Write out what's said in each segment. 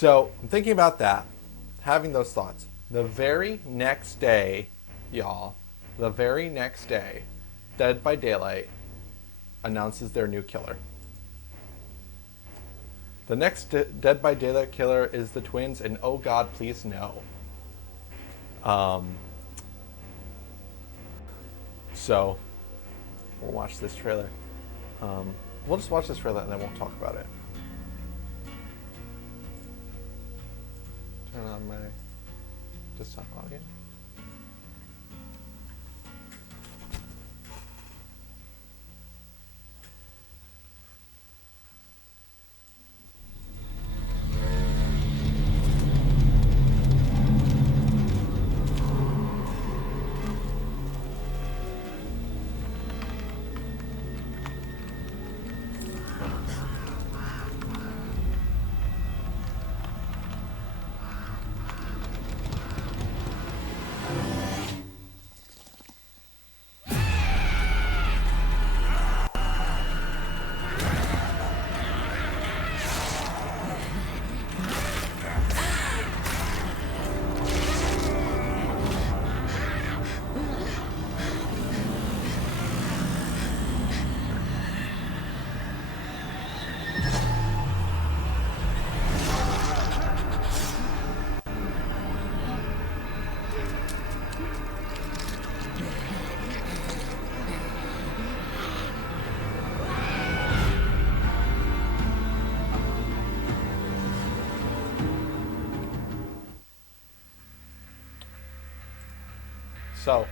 So I'm thinking about that, having those thoughts. The very next day, y'all, the very next day, Dead by Daylight announces their new killer. The next Dead by Daylight killer is the twins, and oh god, please no. Um, so, we'll watch this trailer. We'll just watch this trailer and then we'll talk about it. Turn on my desktop audio. So,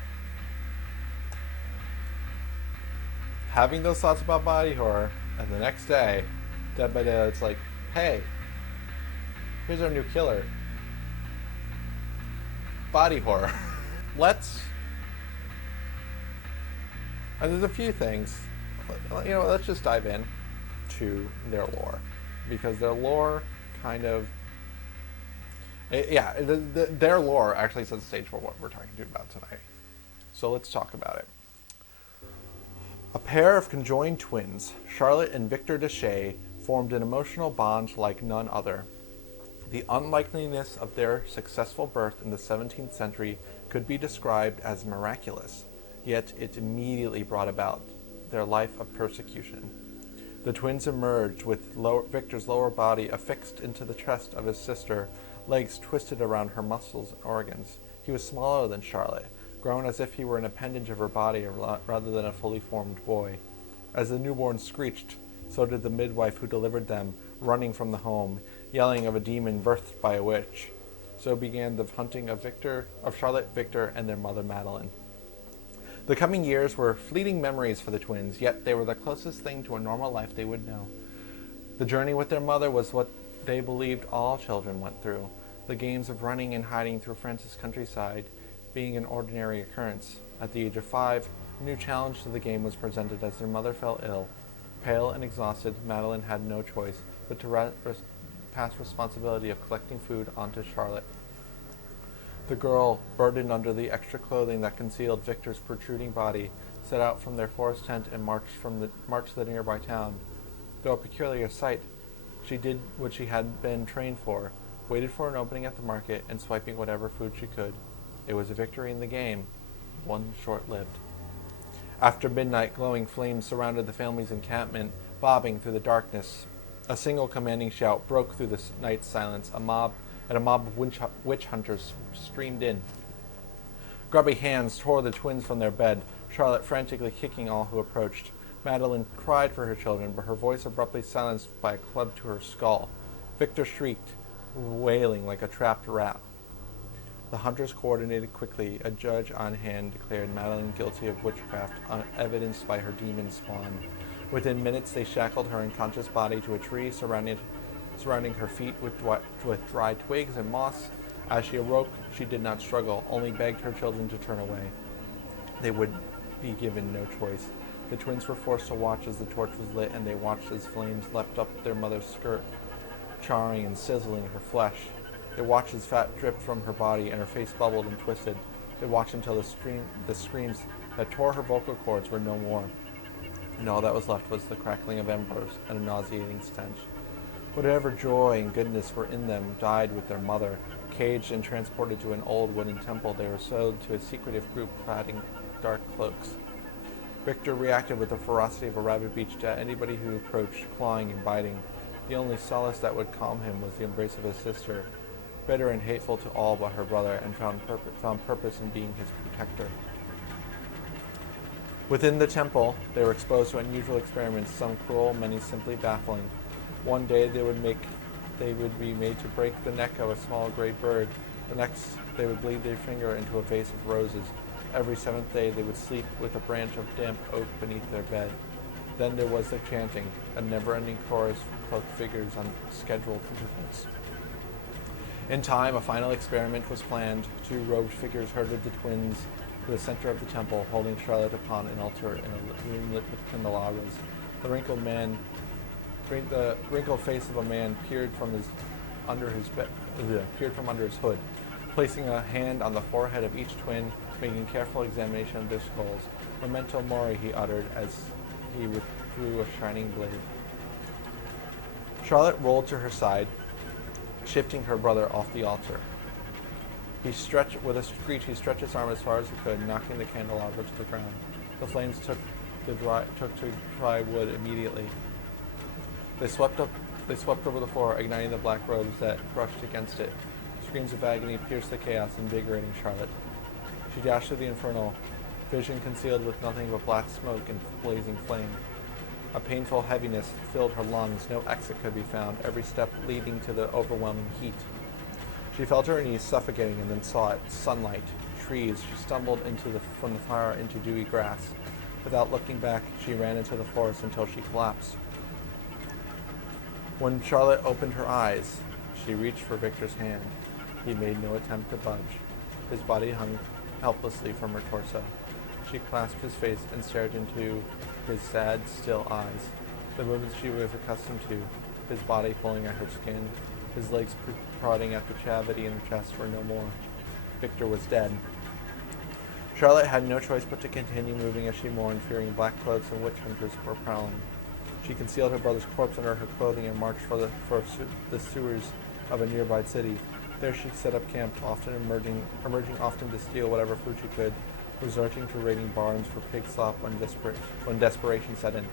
having those thoughts about body horror, and the next day, Dead by Daylight, it's like, hey, here's our new killer. Body horror. Let's. And there's a few things. Let's just dive in to their lore, because their lore kind of. Their lore actually sets the stage for what we're talking about tonight. So let's talk about it. A pair of conjoined twins, Charlotte and Victor Deshay, formed an emotional bond like none other. The unlikeliness of their successful birth in the 17th century could be described as miraculous, yet it immediately brought about their life of persecution. The twins emerged with Victor's lower body affixed into the chest of his sister, legs twisted around her muscles and organs. He was smaller than Charlotte, grown as if he were an appendage of her body rather than a fully formed boy. As the newborn screeched, so did the midwife who delivered them, running from the home, yelling of a demon birthed by a witch. So began the hunting of Charlotte, Victor, and their mother Madeline. The coming years were fleeting memories for the twins, yet they were the closest thing to a normal life they would know. The journey with their mother was what they believed all children went through, the games of running and hiding through France's countryside being an ordinary occurrence. At the age of 5, a new challenge to the game was presented as their mother fell ill. Pale and exhausted, Madeline had no choice but to pass responsibility of collecting food onto Charlotte. The girl, burdened under the extra clothing that concealed Victor's protruding body, set out from their forest tent and marched to the nearby town. Though a peculiar sight, she did what she had been trained for, waited for an opening at the market, and swiping whatever food she could. It was a victory in the game, one short-lived. After midnight, glowing flames surrounded the family's encampment, bobbing through the darkness. A single commanding shout broke through the night's silence. A mob of witch hunters streamed in. Grubby hands tore the twins from their bed, Charlotte frantically kicking all who approached. Madeline cried for her children, but her voice abruptly silenced by a club to her skull. Victor shrieked, wailing like a trapped rat. The hunters coordinated quickly. A judge on hand declared Madeline guilty of witchcraft, evidenced by her demon spawn. Within minutes, they shackled her unconscious body to a tree, surrounding her feet with dry twigs and moss. As she awoke, she did not struggle, only begged her children to turn away. They would be given no choice. The twins were forced to watch as the torch was lit, and they watched as flames leapt up their mother's skirt, charring and sizzling her flesh. They watched as fat dripped from her body and her face bubbled and twisted. They watched until the screams that tore her vocal cords were no more, and all that was left was the crackling of embers and a nauseating stench. Whatever joy and goodness were in them died with their mother. Caged and transported to an old wooden temple, they were sold to a secretive group clad in dark cloaks. Victor reacted with the ferocity of a rabid beast to anybody who approached, clawing and biting. The only solace that would calm him was the embrace of his sister, bitter and hateful to all but her brother, and found purpose in being his protector. Within the temple, they were exposed to unusual experiments, some cruel, many simply baffling. One day they would be made to break the neck of a small gray bird. The next, they would bleed their finger into a vase of roses. Every seventh day they would sleep with a branch of damp oak beneath their bed. Then there was the chanting, a never-ending chorus from cloaked figures on scheduled intervals. In time, a final experiment was planned. Two robed figures herded the twins to the center of the temple, holding Charlotte upon an altar in a room lit with candelabras. The wrinkled face of a man peered from under his hood, placing a hand on the forehead of each twin, making careful examination of their skulls. Memento mori, he uttered as he withdrew a shining blade. Charlotte rolled to her side, shifting her brother off the altar. With a screech, he stretched his arm as far as he could, knocking the candelabra to the ground. The flames took to dry wood immediately. They swept over the floor, igniting the black robes that brushed against it. Screams of agony pierced the chaos, invigorating Charlotte. She dashed through the infernal, vision concealed with nothing but black smoke and blazing flame. A painful heaviness filled her lungs. No exit could be found, every step leading to the overwhelming heat. She felt her knees suffocating and then saw it. Sunlight, trees. She stumbled from the fire into dewy grass. Without looking back, she ran into the forest until she collapsed. When Charlotte opened her eyes, she reached for Victor's hand. He made no attempt to budge. His body hung helplessly from her torso. She clasped his face and stared into his sad, still eyes. The movements she was accustomed to, his body pulling at her skin, his legs prodding at the cavity in her chest, were no more. Victor was dead. Charlotte had no choice but to continue moving as she mourned, fearing black cloaks and witch hunters were prowling. She concealed her brother's corpse under her clothing and marched for the sewers of a nearby city. There she set up camp, often emerging often to steal whatever food she could, resorting to raiding barns for pig slop when desperation set in.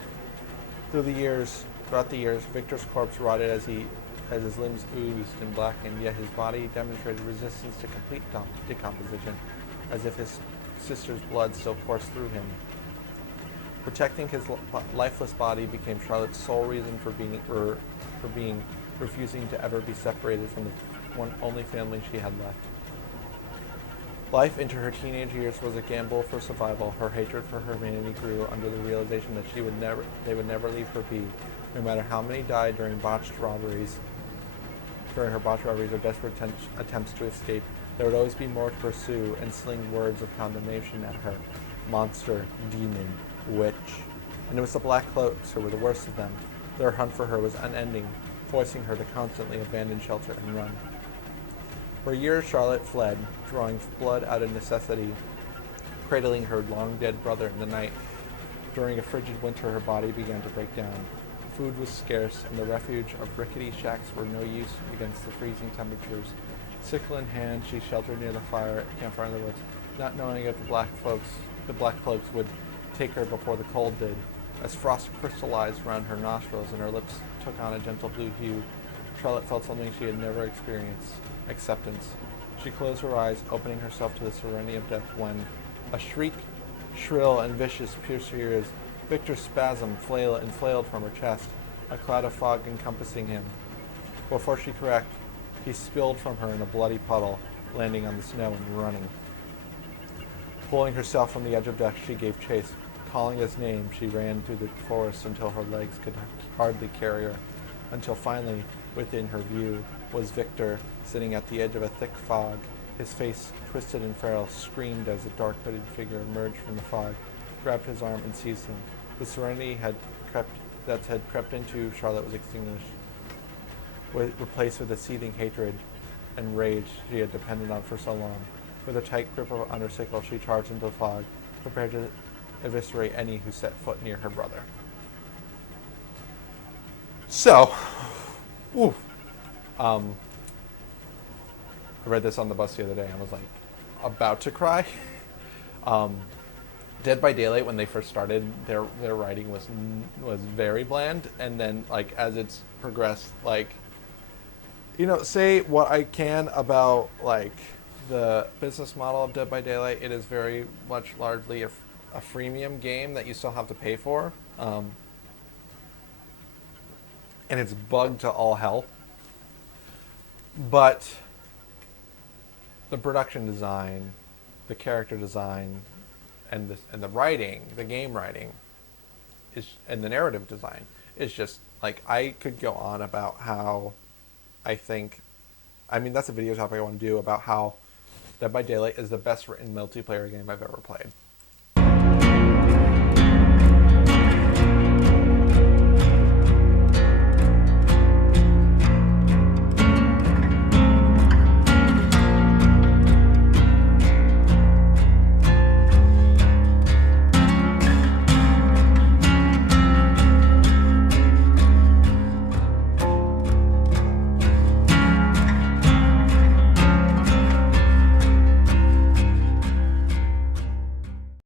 Throughout the years, Victor's corpse rotted as his limbs oozed and blackened, yet his body demonstrated resistance to complete decomposition, as if his sister's blood still coursed through him. Protecting his lifeless body became Charlotte's sole reason for being, refusing to ever be separated from the one only family she had left. Life into her teenage years was a gamble for survival. Her hatred for humanity grew under the realization that they would never leave her be, no matter how many died during her botched robberies or desperate attempts to escape. There would always be more to pursue and sling words of condemnation at her. Monster, demon, witch. And it was the Black Cloaks who were the worst of them. Their hunt for her was unending, forcing her to constantly abandon shelter and run. For years Charlotte fled, drawing blood out of necessity, cradling her long-dead brother in the night. During a frigid winter, her body began to break down. Food was scarce, and the refuge of rickety shacks were no use against the freezing temperatures. Sickle in hand, she sheltered near the campfire in the woods, not knowing if the black cloaks would take her before the cold did. As frost crystallized around her nostrils and her lips took on a gentle blue hue, Charlotte felt something she had never experienced: acceptance. She closed her eyes, opening herself to the serenity of death, when a shriek, shrill and vicious, pierced her ears. Victor spasmed, flailed from her chest, a cloud of fog encompassing him. Before she could correct, he spilled from her in a bloody puddle, landing on the snow and running. Pulling herself from the edge of death, she gave chase. Calling his name, she ran through the forest until her legs could hardly carry her, until finally, within her view, was Victor, sitting at the edge of a thick fog. His face, twisted and feral, screamed as a dark hooded figure emerged from the fog, grabbed his arm and seized him. The serenity that had crept into Charlotte was extinguished, replaced with the seething hatred and rage she had depended on for so long. With a tight grip on her sickle, she charged into the fog, prepared to eviscerate any who set foot near her brother. So, Oof. Um, I read this on the bus the other day. I was like about to cry. um, Dead by Daylight, when they first started, their writing was very bland, and then like as it's progressed, like, say what I can about like the business model of Dead by Daylight, it is very much largely a freemium game that you still have to pay for, and it's bugged to all hell. But the production design, the character design, and the writing, the game writing, and the narrative design is just like, I could go on about how I think, I mean, that's a video topic I want to do about how Dead by Daylight is the best written multiplayer game I've ever played.